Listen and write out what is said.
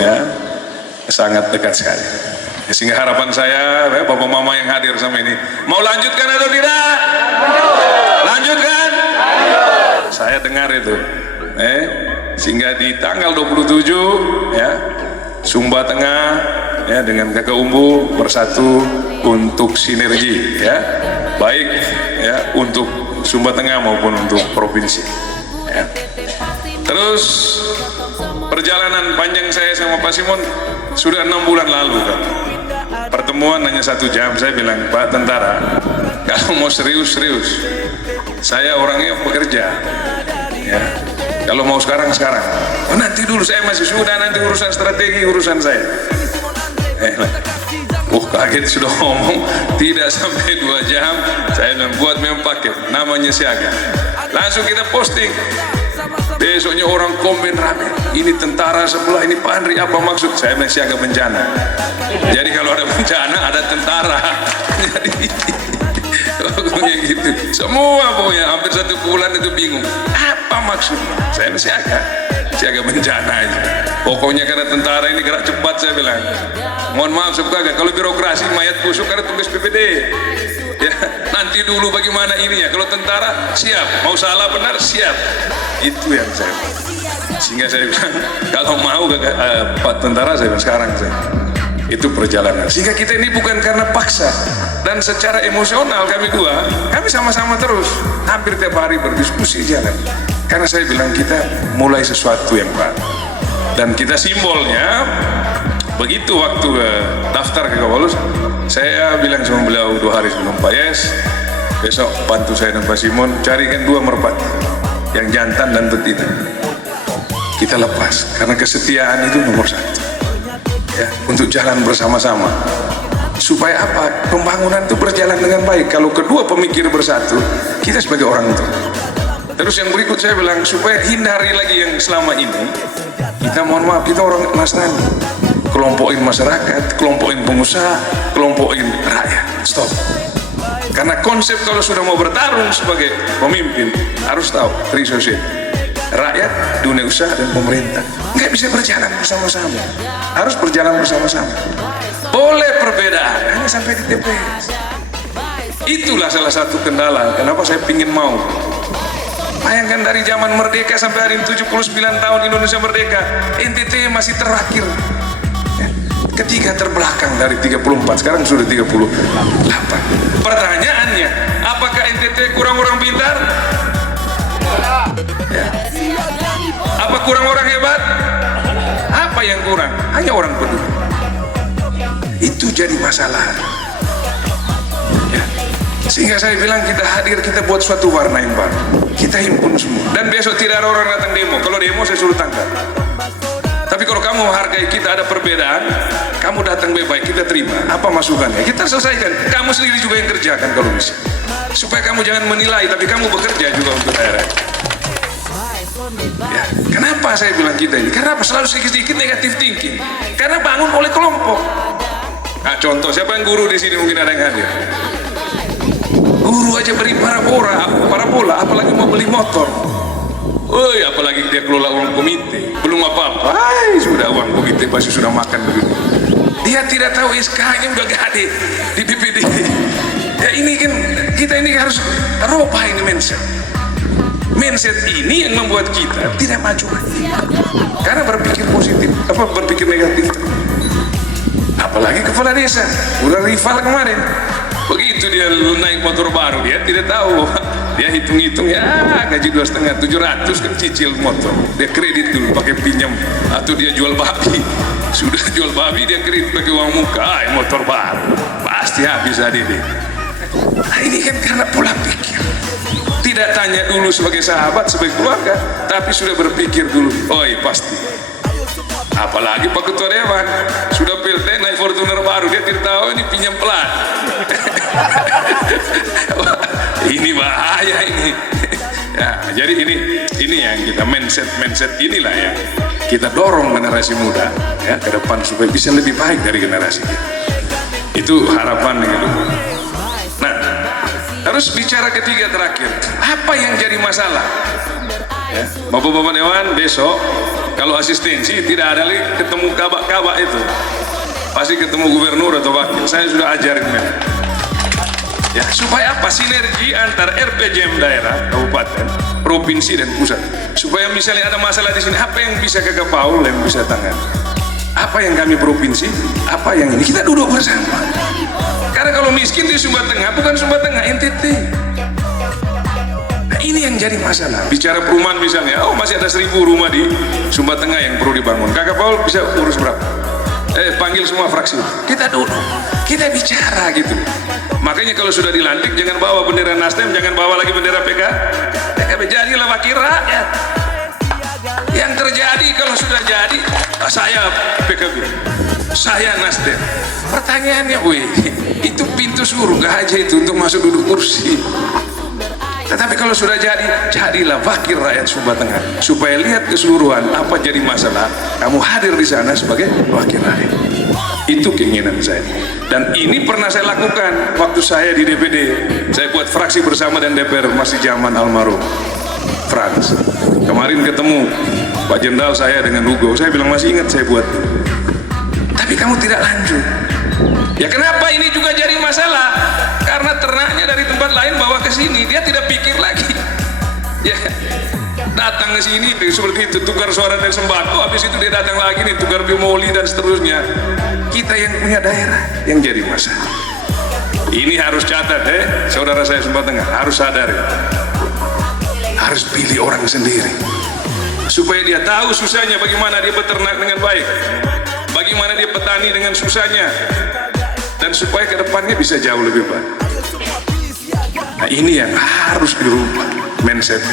ya, sangat dekat sekali. Sehingga harapan saya, bapak mama yang hadir sama ini, mau lanjutkan atau tidak? Lanjutkan? Saya dengar itu, sehingga di tanggal 27 ya, Sumba Tengah ya dengan Kakak Umbu bersatu untuk sinergi ya, baik ya untuk Sumba Tengah maupun untuk provinsi ya. Terus perjalanan panjang saya sama Pak Simon sudah 6 bulan lalu kan. Pertemuan hanya 1 jam. Saya bilang, Pak Tentara, kalau mau serius-serius, saya orangnya pekerja ya. Kalau mau sekarang, oh, nanti dulu, saya masih sudah, nanti urusan strategi, urusan saya. Kaget sudah ngomong, tidak sampai 2 jam, saya bilang, buat memang paket, namanya Siaga. Langsung kita posting. Besoknya orang komen rame, ini tentara sebelah, ini Pak Andri, apa maksud? Saya bilang siaga bencana. Jadi kalau ada bencana, ada tentara. Jadi pokoknya gitu. Semua pokoknya hampir 1 bulan itu bingung. Apa maksudnya? Saya bilang siaga bencana aja. Pokoknya karena tentara ini gerak cepat, saya bilang. Mohon maaf suka gak, kalau birokrasi mayat busuk karena tugas PPD. Ya, nanti dulu bagaimana ini ya. Kalau tentara siap, mau salah benar siap. Itu yang saya, sehingga saya bilang kalau mau Pak Tentara, saya bilang sekarang saya. Itu perjalanan. Sehingga kita ini bukan karena paksa, dan secara emosional kami sama-sama terus hampir tiap hari berdiskusi jalan. Karena saya bilang kita mulai sesuatu yang baru, dan kita simbolnya begitu waktu daftar ke Kapolus, saya bilang sama beliau 2 hari sebelum Pak Yes, besok bantu saya dan Pak Simon carikan 2 merpati yang jantan dan betina, kita lepas karena kesetiaan itu nomor 1 ya, untuk jalan bersama-sama supaya apa, pembangunan itu berjalan dengan baik. Kalau kedua pemikir bersatu, kita sebagai orang tua. Terus yang berikut saya bilang, supaya hindari lagi yang selama ini kita, mohon maaf, kita orang Nasrani, kelompokin masyarakat, kelompokin pengusaha, kelompokin rakyat. Stop. Karena konsep kalau sudah mau bertarung sebagai pemimpin harus tahu three society, rakyat, dunia usaha, dan pemerintah. Nggak bisa berjalan bersama-sama, harus berjalan bersama-sama. Boleh perbedaan, hanya sampai di TPS. Itulah salah satu kendala kenapa saya pingin mau. Bayangkan dari zaman merdeka sampai hari ini 79 tahun Indonesia merdeka, NTT masih terakhir, ketiga terbelakang dari 34, sekarang sudah 38. Pertanyaannya, apakah NTT kurang orang pintar? Ya. Apa kurang orang hebat? Apa yang kurang? Hanya orang peduli. Itu jadi masalah ya. Sehingga saya bilang kita hadir, kita buat suatu warna yang baru, kita himpun semua. Dan besok tidak ada orang datang demo. Kalau demo saya suruh tangkap. Tapi kalau kamu menghargai kita, ada perbedaan, kamu datang baik-baik, kita terima. Apa masukannya? Kita selesaikan. Kamu sendiri juga yang kerjakan kalau bisa. Supaya kamu jangan menilai, tapi kamu bekerja juga untuk daerah. Ya, kenapa saya bilang kita ini? Karena selalu sedikit-sedikit negatif thinking. Karena bangun oleh kelompok. Nah, contoh, siapa yang guru di sini mungkin ada yang hadir? Guru aja beri parabola, apalagi mau beli motor. Woi, apalagi dia kelola uang komite, belum apa-apa, sudah uang komite pasti sudah makan begitu. Dia tidak tahu SK-nya udah gede di DPD. Ya ini kan, kita ini harus rubah ini mindset. Mindset ini yang membuat kita tidak maju lagi. Karena berpikir positif, berpikir negatif. Apalagi kepala desa, udah rival kemarin. Begitu dia naik motor baru, dia tidak tahu. Dia hitung-hitung, ya gaji 2,5, 700 kan cicil motor. Dia kredit dulu pakai pinjam, atau dia jual babi. Sudah jual babi, dia kredit pakai uang muka, motor baru pasti habis ADD. Nah ini kan karena pola pikir. Tidak tanya dulu sebagai sahabat, sebagai keluarga, tapi sudah berpikir dulu, pasti. Apalagi Pak Ketua Dewan sudah PLT naik Fortuner baru, dia tidak tahu ini pinjam pelan. Ini bahaya ini. Ya, jadi ini yang kita mindset inilah yang kita dorong generasi muda ya ke depan supaya bisa lebih baik dari generasi kita. Itu harapan gitu. Nah, terus bicara ketiga terakhir, apa yang jadi masalah? Ya, Bapak-bapak Dewan besok kalau asistensi tidak ada lagi ketemu kabak-kabak itu, pasti ketemu gubernur atau wakil. Saya sudah ajarin mereka. Ya, supaya apa? Sinergi antara RPJM daerah, kabupaten, provinsi dan pusat. Supaya misalnya ada masalah di sini, apa yang bisa Kakak Paul yang bisa tangan? Apa yang kami provinsi? Apa yang ini? Kita duduk bersama. Karena kalau miskin di Sumba Tengah, bukan Sumba Tengah, NTT. Nah, ini yang jadi masalah. Bicara perumahan misalnya, oh masih ada 1000 rumah di Sumba Tengah yang perlu dibangun. Kakak Paul bisa urus berapa? Panggil semua fraksi. Kita duduk, kita bicara gitu. Makanya kalau sudah dilantik jangan bawa bendera Nasdem, jangan bawa lagi bendera PKB. Jadilah wakil rakyat. Yang terjadi kalau sudah jadi, saya PKB, saya Nasdem. Pertanyaannya, wih, itu pintu surga aja itu untuk masuk duduk kursi. Tetapi kalau sudah jadi, jadilah wakil rakyat Sumba Tengah. Supaya lihat keseluruhan apa jadi masalah, kamu hadir di sana sebagai wakil rakyat. Itu keinginan saya. Dan ini pernah saya lakukan waktu saya di DPD. Saya buat fraksi bersama dan DPR masih zaman almarhum Frans. Kemarin ketemu Pak Jenderal saya dengan Hugo. Saya bilang masih ingat saya buat. Tapi kamu tidak lanjut. Ya kenapa ini juga jadi masalah? Karena ternaknya dari tempat lain bawa ke sini, dia tidak pikir lagi. Ya, datang ke sini seperti itu, tukar suara dan sembako, habis itu dia datang lagi nih tukar biomoli dan seterusnya. Kita yang punya daerah yang jadi masalah. Ini harus catat, saudara saya Sumba Tengah harus sadar, harus pilih orang sendiri supaya dia tahu susahnya bagaimana dia beternak dengan baik, bagaimana dia petani dengan susahnya, dan supaya ke depannya bisa jauh lebih baik. Nah, ini yang harus dirubah mindset.